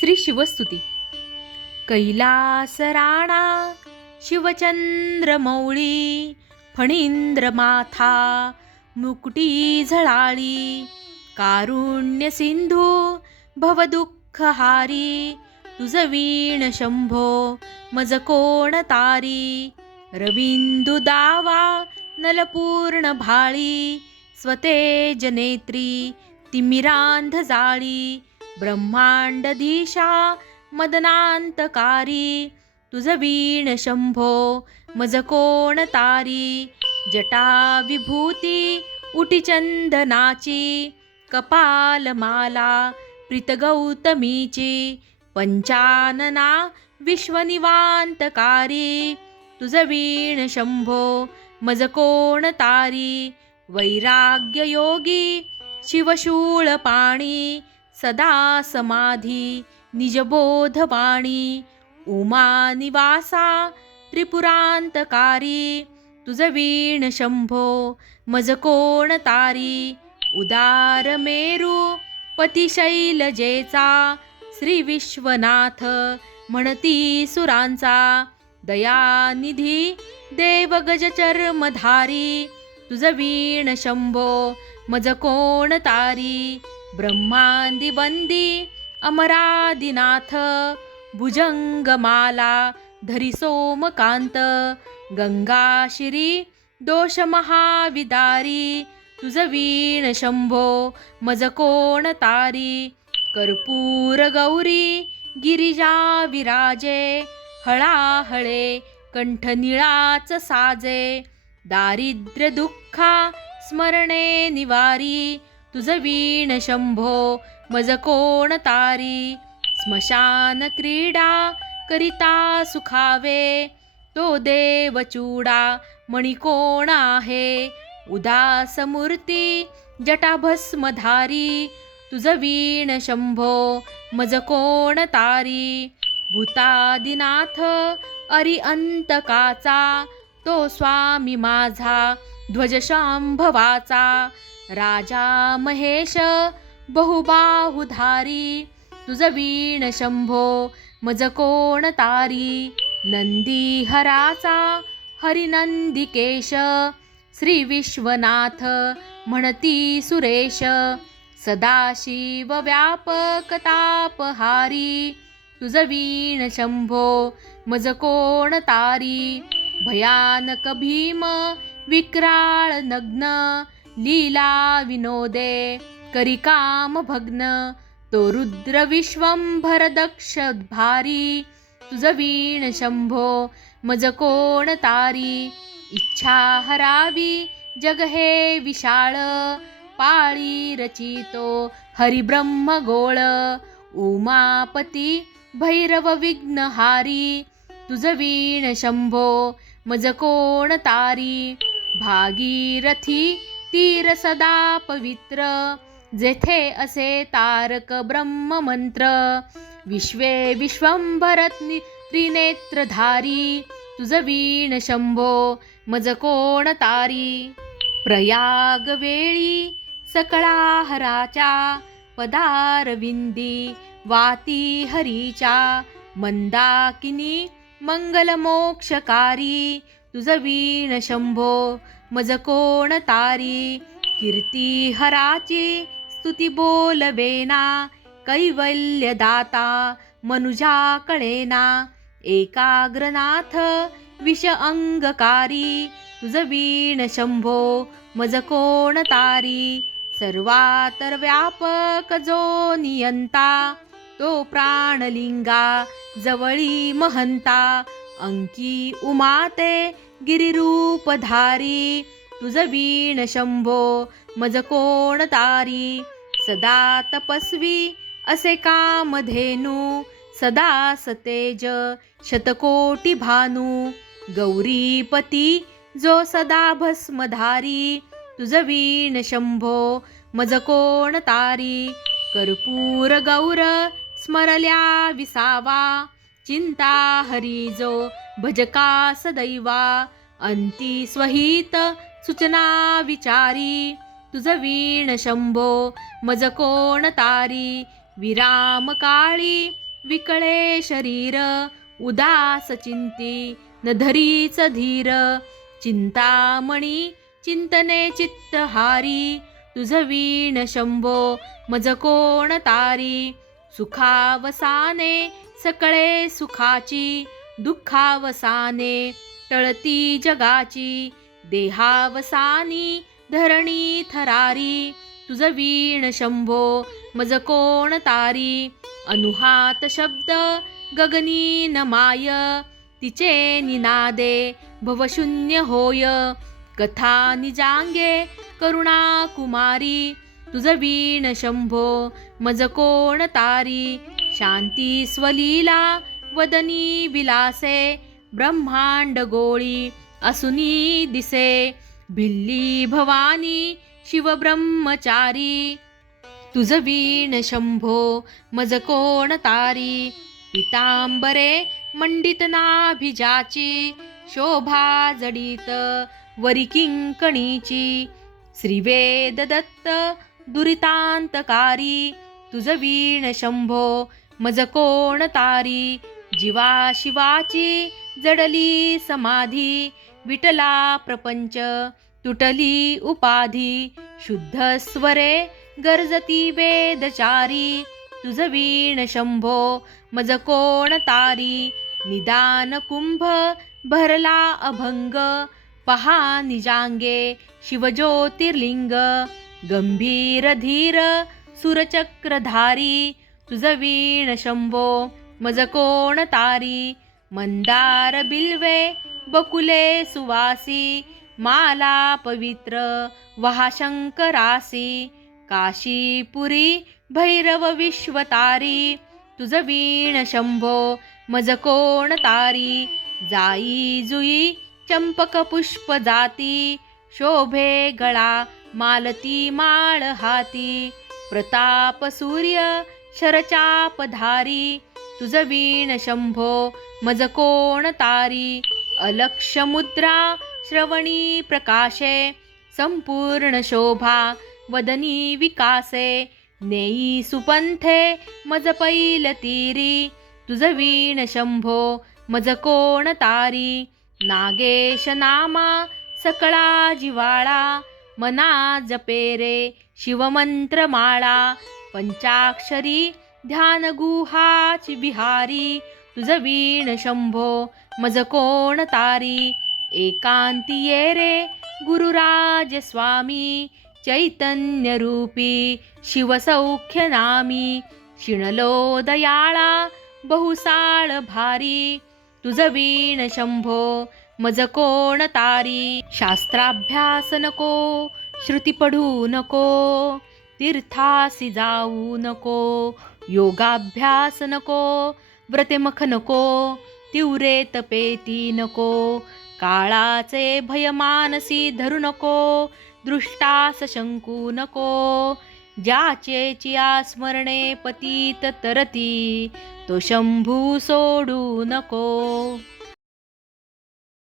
श्री शिवस्तुती. कैलास राणा शिवचंद्र मौळी फणींद्र माथा मुकुटी झळाळी कारुण्य सिंधू भवदुःखहारी तुझ वीण शंभो मज कोण तारी रविंदू दावा नलपूर्ण भाळी स्वतेज नेत्री तिमिरांध जाळी ब्रह्मांडधीशा मदनांतकारी तुझ वीण शंभो मज कोण तारी जटा विभूती उटी चंदनाची कपालमाला प्रीत गौतमीची पंचानना विश्वनिवांतकारी तुझ वीण शंभो मज कोण तारी वैराग्य योगी शिवशूळ पाणी सदा समाधी निजबोधवाणी। उमा निवासा त्रिपुरांतकारी। तुझ वीण शंभो मज कोण तारी। उदार मेरू पतिशैलजेचा श्री विश्वनाथ म्हणती सुरांचा। दयानिधी देव गजचर्मधारी तुझ वीण शंभो मज कोण तारी। ब्रह्मांदी बंदी अमरादिनाथ भुजंगमाला धरी सोमकांत गंगाशिरी दोष महाविदारी तुझ वीण शंभो मज कोण तारी कर्पूर गौरी गिरिजा विराजे हळाहळे कंठ निळाच साजे दारिद्र्य दुःखा स्मरणे निवारी तुझ वीण शंभो मज कोण तारी? स्मशान क्रीडा करिता सुखावे तो देव चूडा मणी कोण आहे? उदास मूर्ती जटा भस्मधारी तुझ वीण शंभो मज कोण तारी? भूतादिनाथ अरि अंतकाचा तो स्वामी माझा ध्वज शांभवाचा राजा महेश बहुबाहुधारी तुझ वीण शंभो मज कोण तारी नंदी हराचा हरिनंदिकेश श्री विश्वनाथ म्हणती सुरेश सदाशिव व्यापक तापहारी तुझ वीण शंभो मज कोण तारी भयानक भीम विक्राळ नग्न लीला विनोदे करी काम भग्न तो रुद्र विश्वंभर दक्ष भारी तुझ वीण शंभो मज कोण तारी इच्छा हरावी जग हे विशाळ पाळी रचितो हरिब्रह्म गोळ उमापती भैरव विघ्नहारी तुझ वीण शंभो मज कोण तारी भागीरथी तीर सदा पवित्र जेथे असे तारक ब्रह्म मंत्र विश्वे विश्वंभरत त्रिनेत्रधारी तुझ वीण शंभो मज कोण तारी? प्रयाग वेळी सकळाहराच्या पदारविंदी वाती हरीच्या मंदाकिनी मंगलमोक्षकारी तुझ वीण शंभो मज कोण तारी? कीर्ती हराची स्तुती बोलवेना कैवल्य दाता मनुजा कळेना एकाग्रनाथ विष अंगकारी तुझ वीण शंभो मज कोण तारी? सर्वातर व्यापक जो नियंता तो प्राणलिंगा जवळी महंता अंकी उमाते गिरिरूपधारी तुझ वीण शंभो मज कोण तारी? सदा तपस्वी असे कामधेनू सदा सतेज शतकोटी भानू. गौरीपती जो सदा भस्मधारी तुझ वीण शंभो मज कोण तारी? कर्पूर गौर स्मरल्या विसावा चिंता हरिजो भजका सदैवा अंती स्वहित सूचना विचारी तुझ वीण शंभो मज कोण तारी विराम काळी विकळे शरीर उदास चिंती न धरीच धीर चिंतामणी चिंतने चित्त हारी तुझ वीण शंभो मज कोण तारी सुखावसाने सकळे सुखाची दुःखावसाने टळती जगाची देहावसानी धरणी थरारी तुझ वीण शंभो मज कोण तारी अनुहात शब्द गगनी न माय तिचे निनादे भवशून्य होय कथा निजांगे करुणा कुमारी तुझ वीण शंभो मज कोण तारी? शांती स्वलीला वदनी विलासे ब्रह्मांड गोळी असुनी दिसे. भिल्ली भवानी शिवब्रह्मचारी. तुझ वीण शंभो मज कोण तारी? पितांबरे मंडित नाभिजाची शोभा जडित वरी किंकणीची. श्रीवेद दत्त दुरितांतकारी तुझ वीण शंभो मज कोण तारी? जीवा शिवाची जडली समाधी विटला प्रपंच तुटली उपाधी. शुद्ध स्वरे गरजती वेदचारी तुझ वीण शंभो मज कोण तारी? निदान कुंभ भरला अभंग पहा निजांगे शिवज्योतिर्लिंग. गंभीर धीर सुरचक्रधारी तुझ वीण शंभो मज कोण तारी मंदार बिल्वे बकुले सुवासी माला पवित्र वहाशंकरासी काशीपुरी भैरव विश्वतारी तुझ वीण शंभो मज कोण तारी जाई जुई चंपक पुष्प जाती शोभे गळा मालती माळ हाती. प्रताप सूर्य शरचापधारी. तुझ वीण शंभो मज कोण तारी. अलक्ष मुद्रा श्रवणी प्रकाशे. संपूर्ण शोभा वदनी विकासे. नेई सुपंथे मज पैल तीरी. तुझ वीण शंभो मज कोण तारी. नागेश नामा सकळा जिवाळा. मना जपेरे शिवमंत्रमाळा. पंचाक्षरी ध्यान गुहाची बिहारी. तुझ वीण शंभो मज कोण तारी. एकांती ये रे गुरुराज स्वामी. चैतन्य रूपी शिवसौख्य नामी. शिणलो दयाळा बहुसाळ भारी. तुझ वीण शंभो मज कोण तारी शास्त्राभ्यास नको श्रुती पढू नको तीर्थासी जाऊ नको योगाभ्यास नको व्रतेमख नको तिवरे तपेती नको काळाचे भय मानसी धरू नको दृष्टास शंकू नको ज्याचे चिया स्मरणे पतीत तरती तो शंभू सोडू नको.